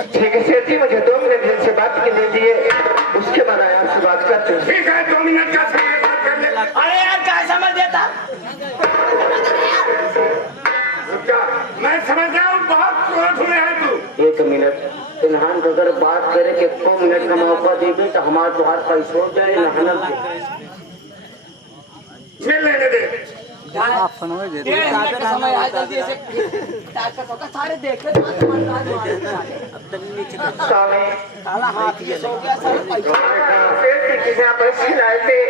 ठीक है सेठ जी, मुझे 2 मिनट इनसे बात के दीजिए, उसके बाद आए आपसे बात करते हैं। ठीक है 2 मिनट का समय बात कर ले। अरे यार क्या समझ देता? क्या मैं समझ रहा हूँ, बहुत क्रोध में है तू। 1 मिनट इन्हान को अगर बात करे कि 1 मिनट का मौका देगी तो हमारे तुहार पैसों जाए नहाना मिल लेने दे। डेढ़ मिनट का समय है, जल्दी ऐसे ताकत होगा सारे देख ले। काला हाथ ये सो गया सारे पैसे लाए थे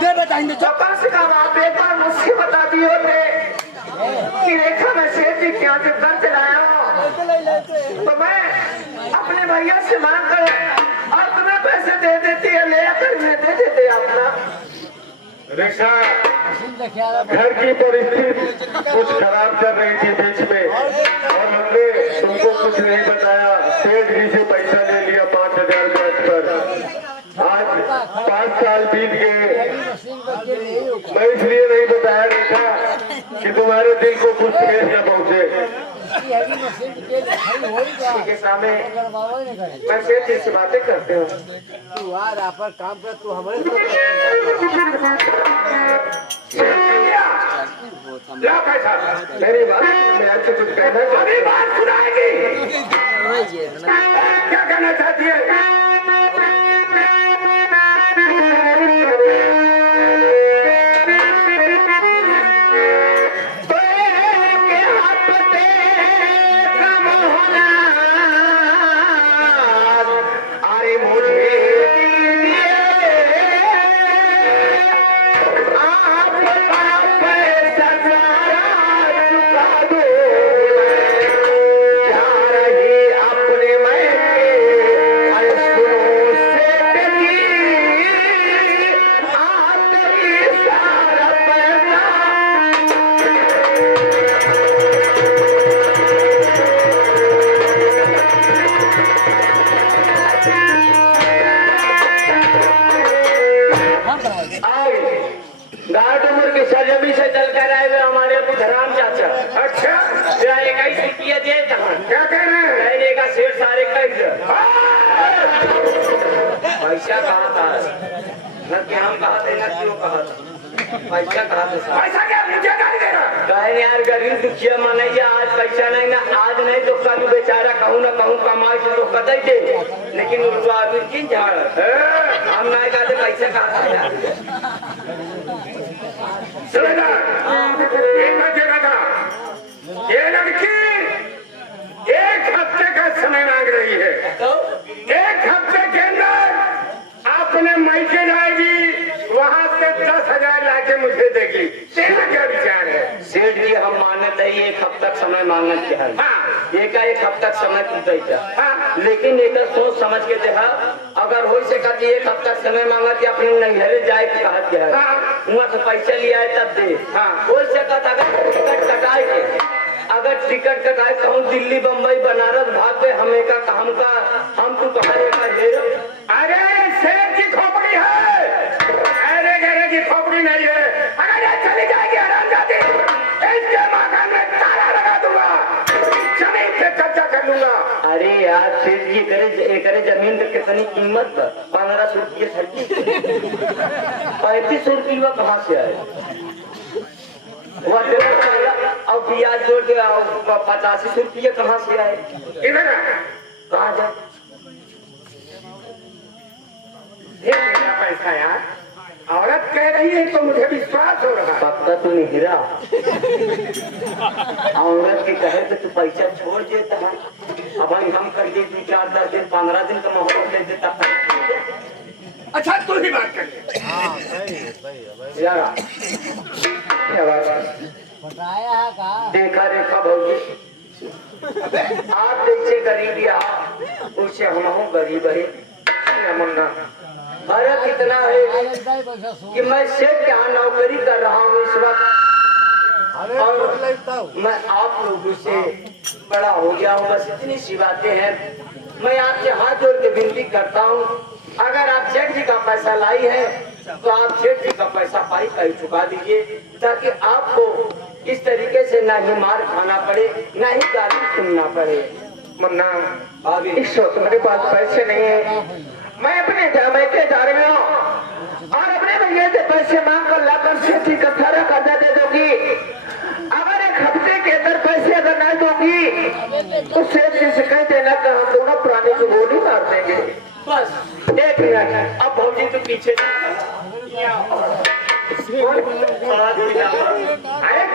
दे बताएंगे जो कम से कम आप एक बार मुझसे बता दिए होते कि रेखा मैं सेठ जी के यहाँ से कर्ज लाया हूँ तो मैं अपने भैया से मांग कर और तुम्हें पैसे दे देती है, ले आकर मैं दे देते अपना। रेखा, घर की परिस्थिति कुछ खराब चल रही थी बीच में और हमने तुमको कुछ नहीं बताया। सेठ जी से पैसा ले लिया 5000 ब्याज पर। आज 5 साल बीत गए। मैं इसलिए नहीं बताया रेखा कि तुम्हारे दिल को कुछ ठेस न पहुंचे। के सामने मैं सेठ जी से बातें करते हूँ। तू आ रहा पर काम कर, तू हमारे ला पैसा। मेरी बात मैं आपसे कुछ कहना चाहता अभी बात सुनाएगी। क्या कहना चाहती है? पैसा कहा था न क्या हम कहा थे न क्यों कहा था पैसा कहा था। पैसा क्या मुझे गाली दे रहा? कहे यार गरीब दुखिया मनैया आज पैसा नहीं ना आज नहीं तो कल बेचारा कहूँ ना कहूँ कमाई से तो कदई दे लेकिन किन झाड़ हम नहीं कहते पैसा कहा था। ये लड़की 1 हफ्ते का समय मांग रही है। 1 हफ्ते के अंदर अपने मायके जाएगी, वहाँ से 10,000 लाके मुझे देगी। तेरा क्या विचार है? सेठ जी हम मानते हैं 1 हफ्ता समय मांगना चाहिए। हाँ। 1 हफ्ता समय पूछा हाँ। लेकिन एक सोच समझ के देखा अगर हो सका 1 हफ्ता समय मांगा थी अपने नैहरे जाए के कहा गया हाँ। वहाँ से पैसा लिया है तब दे हाँ। हो सका टिकट कटाए के अगर टिकट कटाए कहूँ दिल्ली बम्बई बनारस भाग गए हमें का काम का हम तू कहा ले अरे सेठ की खोपड़ी है, अरे गहरे की खोपड़ी नहीं है। अगर ये चली जाएगी हरामजादी, इसके मकान में ताला लगा दूंगा, जमीन पे कब्जा कर लूंगा। अरे यार सेठ जी करे जमीन की कितनी कीमत 1500 रुपये 3500 रुपये कहाँ से आए और ब्याज जोड़ के 85 रुपये कहाँ से आए इधर कहाँ जाए पैसा यार, औरत कह रही है तो मुझे विश्वास हो रहा है। पक्का तू नहीं हिरा औरत के कहे तो तू पैसा छोड़ देता है अब हम कर दे 2 4 10 दिन 15 दिन का मोहलत दे देता अच्छा तू ही बात कर ले। यार बताया का देखा रेखा भौजी आप जैसे गरीब या उससे हम गरीब है मुन्ना फर्क इतना है कि मैं सेठ के यहाँ नौकरी कर रहा हूँ इस वक्त और मैं आप लोगों से बड़ा हो गया हूँ बस इतनी सी बातें हैं मैं आपसे हाथ जोड़ के विनती करता हूँ अगर आप सेठ जी का पैसा लाई है तो आप सेठ जी का पैसा पाई का ही चुका दीजिए ताकि आपको इस तरीके से ना ही मार खाना पड़े ना ही गाली सुनना पड़े मुन्ना भाभी इस वक्त मेरे पास पैसे नहीं है। मैं अपने मैके जा रही हूँ और अपने भैया से पैसे मांग कर लाकर सेठी का सारा कर्जा दे दूंगी। अगर एक हफ्ते के अंदर पैसे अगर नहीं दूंगी तो सेठ जी से कह देना कि हम दोनों प्राणी को गोली मार देंगे। बस एक मिनट। अब भौजी तो पीछे अरे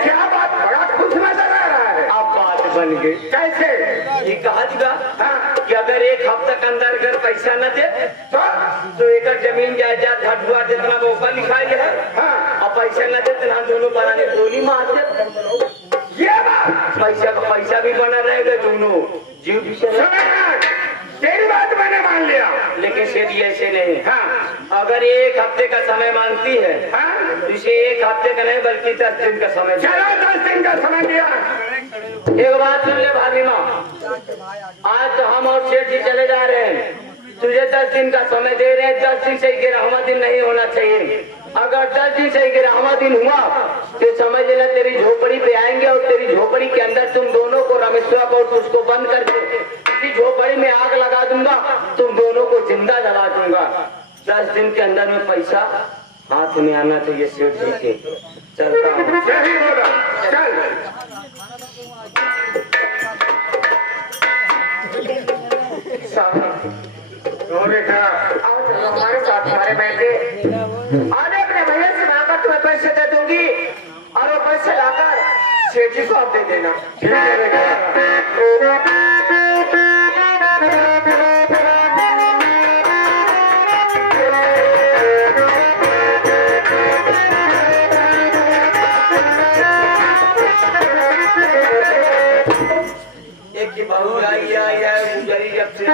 क्या बात, बड़ा खुश नजर आ रहा है। अब बात बन गई। कैसे? ये कहा दिया हाँ, कि अगर एक हफ्ते के अंदर अगर पैसा न दे तो एक जमीन जायदाद हटुआ जितना मौका लिखाई है हाँ, और पैसा न दे तो हम दोनों बनाने गोली मार दे। ये बात पैसा का पैसा भी बना रहेगा, दोनों जीव भी चले। सुन, तेरी बात मैंने मान लिया। लेकिन सेठी ऐसे नहीं। हाँ, अगर एक हफ्ते का समय मांगती है हाँ, तो इसे एक हफ्ते का नहीं बल्कि 10 दिन का समय दे। चलो 10 दिन का समय दिया। एक बात सुन ले भाभी माँ, आज तो हम और सेठ जी चले जा रहे हैं। तुझे 10 दिन का समय दे रहे हैं। 10 दिन से 11वां दिन नहीं होना चाहिए। अगर 10 दिन से 11वां दिन हुआ तो समझ लेना तेरी झोपड़ी पे आएंगे और तेरी झोपड़ी के अंदर तुम दोनों को रमेश्वर को उसको बंद करके इसी झोपड़ी में आग लगा दूंगा। तुम दोनों को जिंदा जला दूंगा। 10 दिन के अंदर में पैसा हाथ में आना चाहिए सेठ जी के। चलता हूँ। सही बोला, चल। और बेटा आओ, चलो हमारे साथ, हमारे मैके। आज अपने भैया से मांगा तुम्हें पैसे दे दूंगी और वो पैसे लाकर सेठ जी को आप दे देना। ठीक है बेटा। एक की बहू आई है गुजरी जब से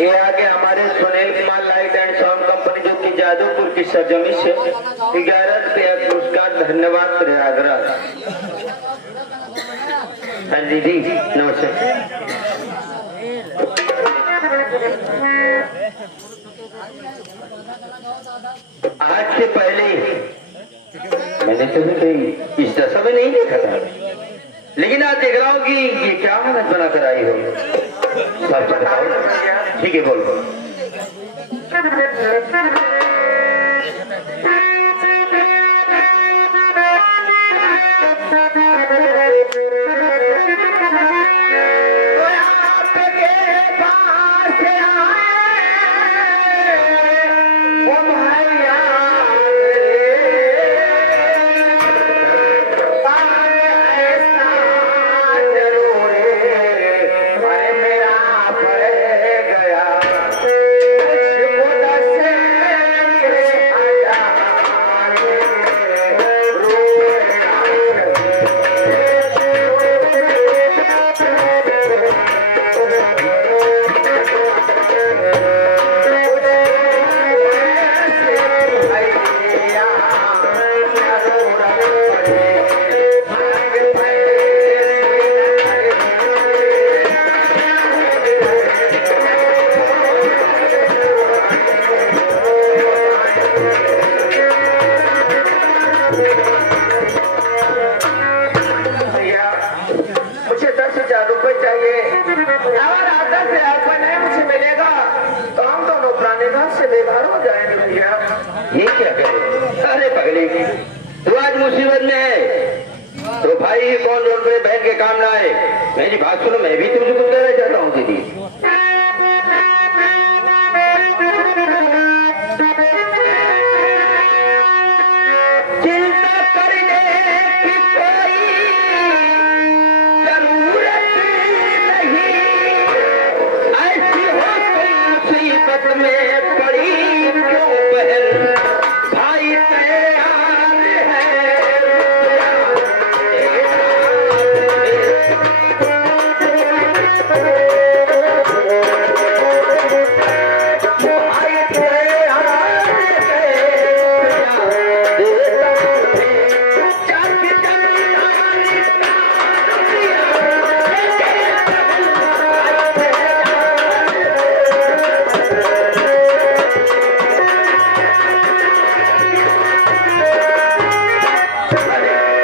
ये आगे हमारे Sunil Kumar light and sound company जो कि जादवपुर की सरजमी से 11 रुपया पुरस्कार। धन्यवाद प्रयागराज। हाँ जी जी नमस्ते। आज से पहले मैंने तुम्हें कहीं इस दशा में नहीं देखा था, लेकिन आज देख रहा हूँ कि ये क्या हालत बना कर आई हो। सब बताओ। ठीक है बोलो। मुझे 10,000 रुपए चाहिए और आधा से आपका नहीं मुझे मिलेगा तो हम दोनों पुराने घर से बेघर हो जाएंगे भैया। ये क्या करे? अरे पगली, तू आज मुसीबत में है तो भाई ही कौन रोड पे बहन के काम ना आए। मेरी बात सुनो, मैं भी तुझे कुछ कहना चाहता हूँ दीदी। चिंता करने की कोई जरूरत नहीं, ऐसी हो कोई मुसीबत में पड़ी क्यों बहन, भाई तैयार है। भाई तैयार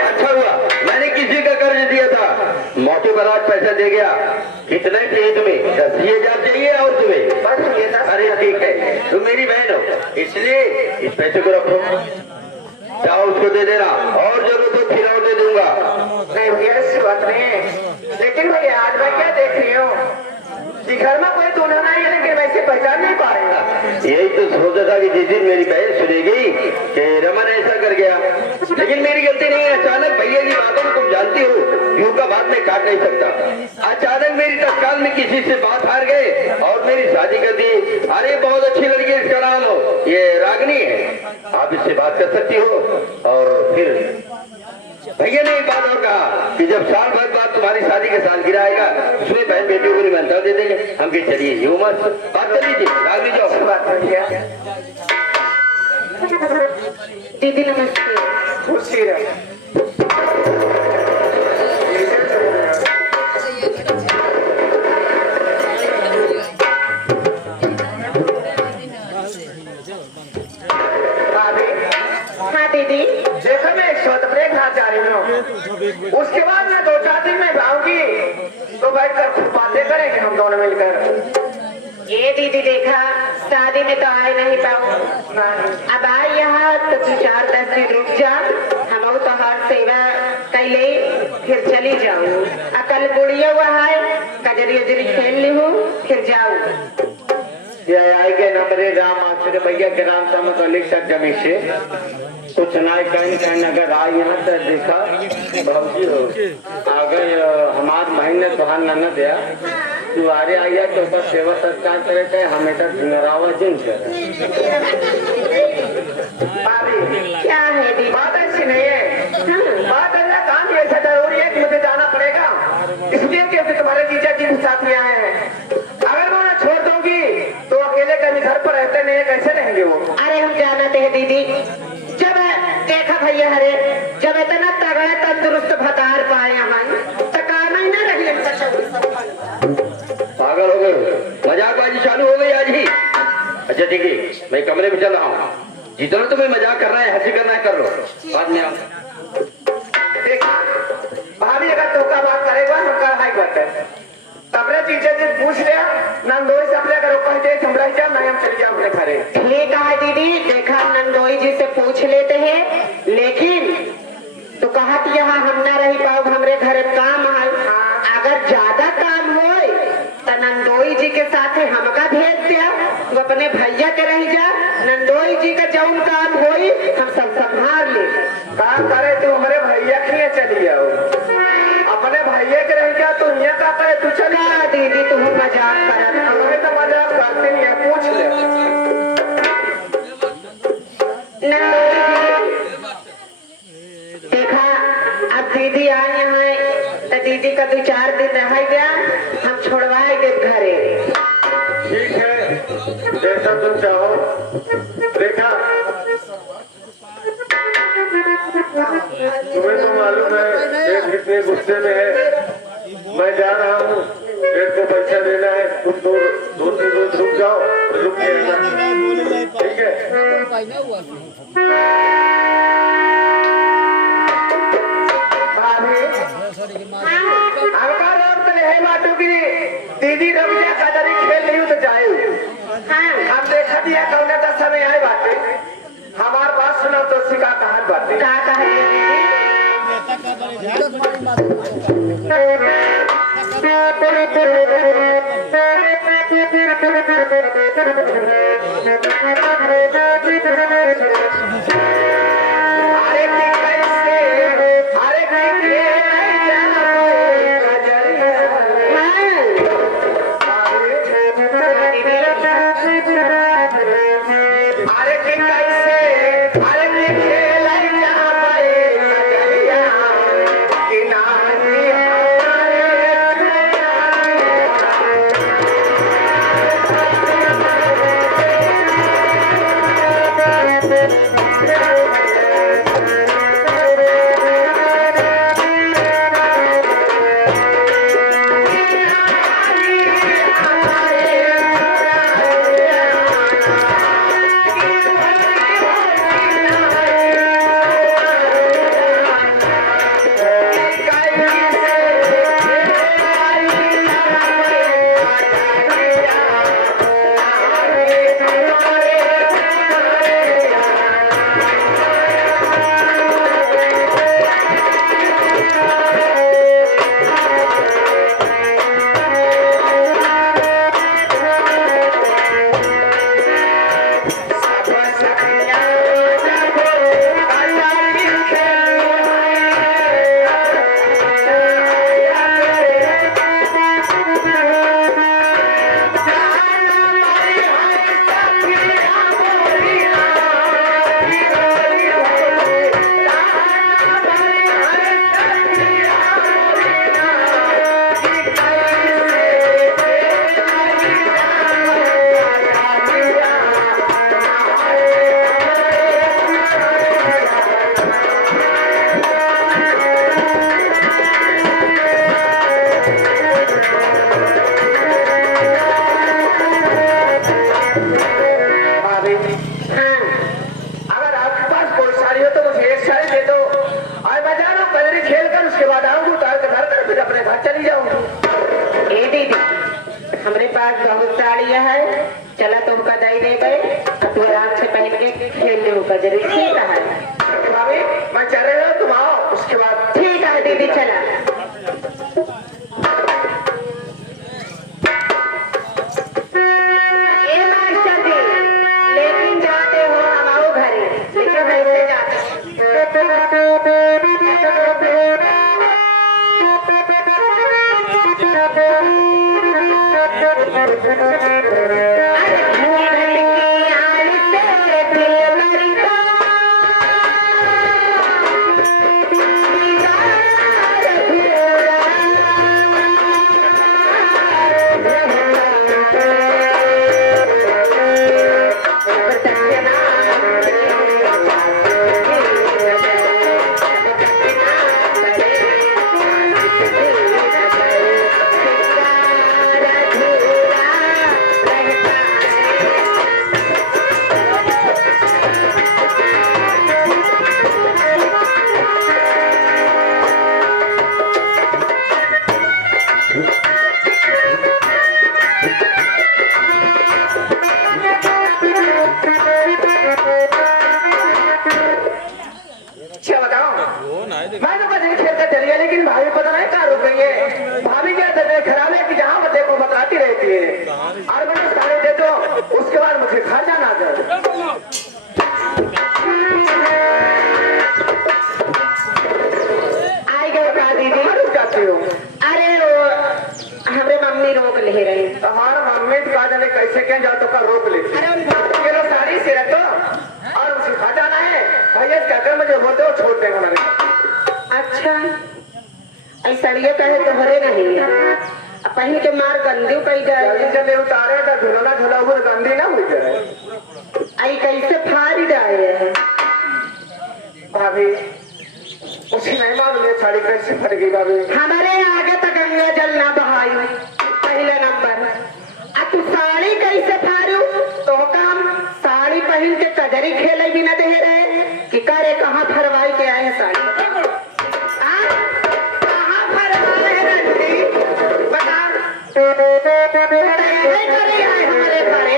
अच्छा हुआ मैंने किसी का कर्ज दिया था, मौके पर आज पैसा दे गया। कितना चाहिए तुम्हें? 10,000 चाहिए और तुम्हें? बस ये 10,000। अरे ठीक है, तुम मेरी बहन हो इसलिए इस पैसे को रखो, जाओ उसको दे देना और जरूरत हो फिर और दे दूंगा। नहीं भैया ऐसी बात नहीं है, लेकिन भैया आज मैं क्या देख रही हूँ कि घर में कोई दूल्हा नहीं है लेकिन वैसे पहचान नहीं पाएगा। यही तो सोचा था कि जिस दिन मेरी बहन सुनेगी कि रमन ऐसा कर गया, लेकिन मेरी गलती नहीं है। अचानक भैया की बातों को तुम जानती हो, यूं का बात मैं काट नहीं सकता। अचानक मेरी तत्काल में किसी से बात हार गए और मेरी शादी कर दी। अरे बहुत अच्छी लड़की है, इसका नाम ये रागनी है, आप इससे बात कर सकती हो। और फिर भैया ने एक बात और कहा कि जब साल भर बाद तुम्हारी शादी का साल गिराएगा उसमें बहन बेटियों को निमंत्रण दे देंगे। हम कहे चलिए ये उम्र बात कर लीजिए, रागनी जाओ। बात भैया दीदी नमस्ते। खुशी रहे। भाभी, हाँ दीदी। देखो मैं एक शॉट ब्रेक हाथ जा रही हूँ, उसके बाद मैं 2-4 दिन में जाऊंगी तो बैठ कर बातें करेंगे हम दोनों मिलकर। ये दीदी देखा, शादी में तो आ नहीं पाऊँ, अब आई यहाँ तो तू 4-10 दिन रुक जा, हम तो हर सेवा कैले फिर चली जाऊँ। अकल बुढ़िया हुआ है, कजरी उजरी खेल ली हूँ फिर जाऊँ। ये आई के नंबरे राम आश्रय भैया के नाम से मैं लिख सक जमी से कुछ ना कहीं अगर आई ना तो देखा भाजी हो आ गए हमार महीने तुहार ननद दिया तू आरे आई है तो ओकर सेवा सत्कार करे थे हमेशा सिंगरावा जिन करे। क्या है दीदी? बात ऐसी नहीं है, बात अल्लाह काम ऐसा जरूरी है कि मुझे जाना पड़ेगा, इसलिए कि तुम्हारे जीजा जी के साथ में आए हैं। अगर मैं उन्हें छोड़ दूंगी तो अकेले कभी घर पर रहते नहीं, कैसे रहेंगे वो? अरे हम जानते हैं दीदी, जब देखा भैया हरे जब इतना तगड़ा तंदुरुस्त भतार पाए हम तो काम ही ना रही। पागल हो गए, मजाकबाजी चालू हो गई आज ही। अच्छा ठीक है, मैं कमरे में चल रहा हूँ, जितना तुम्हें मजाक करना है हंसी करना है कर लो, बाद में आओ। देखा भाभी अगर धोखा बात करेगा हम कर हाई बात है तबरे पीछे से पूछ पूछ लिया नंदोई से अपने करो कहते हमरा जा नहीं हम चले जाओ अपने घरे। ठीक है दीदी, देखा नंदोई जी से पूछ लेते हैं, लेकिन तो कहा कि यहाँ हम ना रही पाओ, हमरे घर काम है। अगर ज्यादा काम हो तो नंदोई जी के साथ हमका भेज दिया, तू अपने भैया के रह जा। नंदोई जी का जौन काम होई हम सब संभाल ले। काम करे तू हमारे भैया के लिए चली जाओ, अपने भैया के रह जा। तू यहाँ का करे तू चली का दीदी तू मजाक कर, हमें तो मजाक करते नहीं है, पूछ ले। नंदोई जी देखा अब दीदी आए हैं तो दीदी का 2-4 दिन रह गया, हम छोड़वाए दे घरे। ठीक है, जैसा तुम चाहो। देखा, तुम्हें तो मालूम है सेठ कितने गुस्से में है। मैं जा रहा हूँ, सेठ को पैसा देना है। तुम 2-3 रोज रुक जाओ, रुक के आना, ठीक है? हल्का रोड पे है बाटू की दीदी रबिया का जरी खेल नहीं तो जाए। हम देखा दिया कौन का समय आए बाटे, हमार बात सुनो तो सिका कहां बाटे का कहे अरे कैसे अरे के जाना अरे के कैसे अरे के खेल जा पाए नजरिया कि नानी अगर आपके पास कोई साड़ी हो तो मुझे एक साड़ी दे दो और मैं जा रहा हूँ कजरी खेल कर उसके बाद आऊंगी उतार के घर कर फिर अपने घर चली जाऊंगी। ए दीदी हमारे पास बहुत साड़ियाँ है, चला तुमका दे देवे, तू आराम से पहन के खेल ले कजरी। ठीक है भाभी मैं चल रहा हूँ, तुम आओ उसके बाद। ठीक है दीदी चला। ए मास्टर जी, लेकिन जाते हो हम आओ घरे, लेकिन वैसे जाते और मुझे सारे दे दो, उसके बाद मुझे घर जाना है। आई गए का दीदी? रुक जाती हो? अरे वो हमारे मम्मी रोक ले रही। हमारा मम्मी तो कहा जाने कैसे क्या जातो का रोक लेती। अरे उन ये लो साड़ी से रखो और उसे खा जाना है। भैया कहकर मुझे बोलते हो छोड़ देगा मैंने। अच्छा ऐसड़िए कहे तो भरे नहीं अब पहन के मार गंदी कही जल्दी जाए। जल्दी उतारे तो झुलना झुला हुआ गंदी ना हुई जाए। आई कैसे फाड़ी डाले हैं? भाभी उसे नहीं मालूम ये साड़ी कैसे फट गई भाभी। हमारे आगे तक गंगा जल ना बहाई पहले नंबर। अब तू साड़ी कैसे फाड़ू? तो काम साड़ी पहन के कजरी खेले भी न दे रहे कि करे कहाँ फरवाई के आए हैं साड़ी? कहाँ फरवाए हैं रंडी? बता कैसे करे आए हमारे घरे?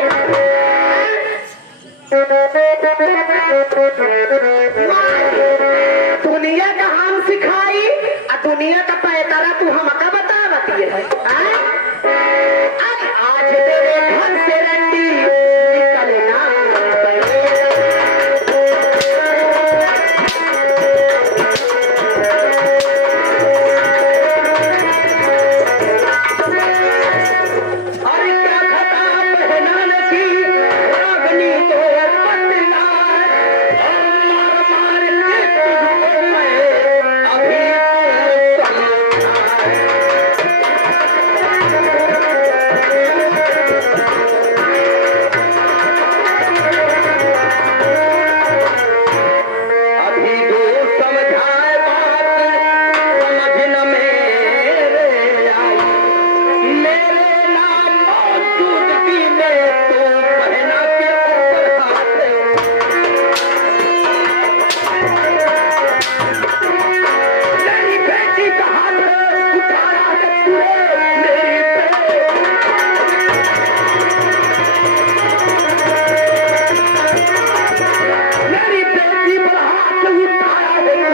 दुनिया का हम सिखाई और दुनिया का पैतारा तू हमका बतावती है। आज तेरे घर से रंडी निकलना अरे क्या खता पहनान की रागनी तो पतला मार मार के तुझको मैं अभी अभी दो समझाए बात समझ न मेरे आई। मेरे नाम मौजूदगी में तो पहना के ऊपर हाथ मेरी बेटी का हाथ उठाया है तूने मेरी मेरी बेटी पर हाथ उठाया है तू।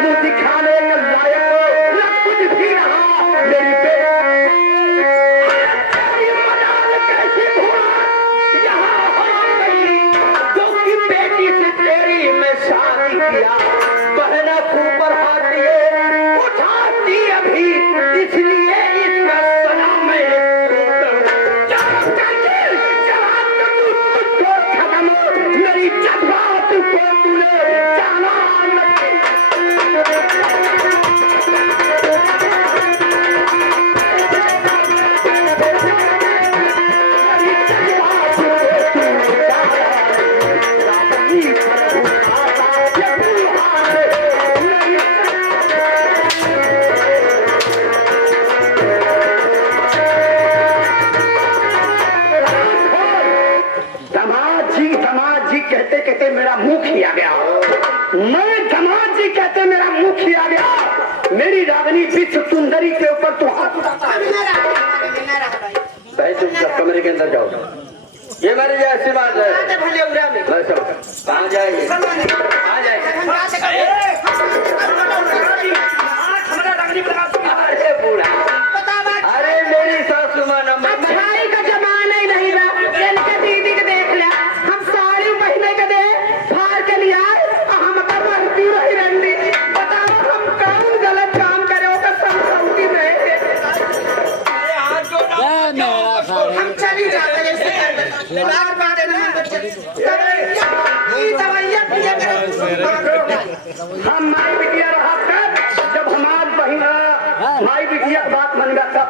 मुँह दिखाने का लायक न कुछ भी रहा मेरी बेटी। मजाल कैसी हुआ यहाँ हो गई जो कि बेटी से तेरी मैं शादी किया। बहना ऊपर हाथ लिए उठाती अभी इसलिए इसका सलाम मैं मेरी जज्बात को तूने जाना दमाद जी कहते कहते मेरा मुंह खिया गया। मैं दमाद जी कहते मेरा मुंह खिया गया। मेरी रागनी विश्व सुंदरी के ऊपर तू हाथ उठाता है। भाई तुम सब कमरे के अंदर जाओ। ये मेरी ऐसी बात है भले उड़ा में मैं सब कहाँ जाएंगे कहाँ जाएंगे? अरे बूढ़ा अरे मेरी सासू माँ नंबर अच्छाई का जमाना ही नहीं बा। इनके दीदी के देख लिया हम साड़ी पहने के दे फाड़ के लिया हम का मरती रही रंडी। बताओ हम कौन गलत काम करे होगा समझौती में हम चली जाते जैसे कर बार बार दवाइयाँ पिया करो। हम माई बिटिया रहा तब जब हमारी बहिना माई बिटिया की बात मन गया तब।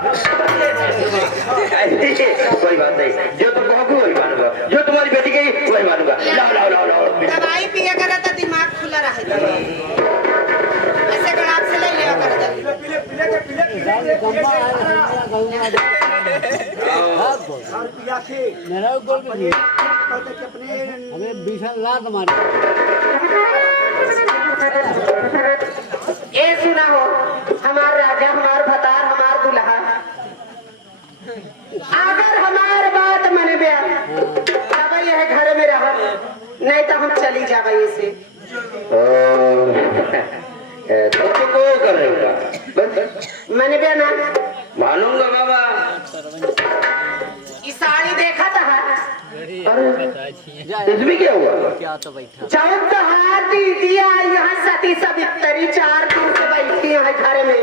कोई बात नहीं जो तुम कहोगे वही मानूंगा जो तुम्हारी बेटी की वही मानूंगा। लाओ लाओ लाओ लाओ दवाई पिया करा तो दिमाग खुला रहे। ऐसे गड़ाप से ले लिया कर मेरा गोल भी हमें 20 लाख मारे। ये सुना हो हमार राजा हमार भतार हमार दुल्हा अगर हमार बात मन गया तब यह घर में रह नहीं तो हम चली जावे से। तुमको करेगा बस मैंने भी ना मानूंगा बाबा। ये साड़ी देखा था इसमें क्या हुआ? क्या तो बैठा जब तो हाँ दीदी आई यहाँ सती सवित्री 4 दिन से बैठी है घर में।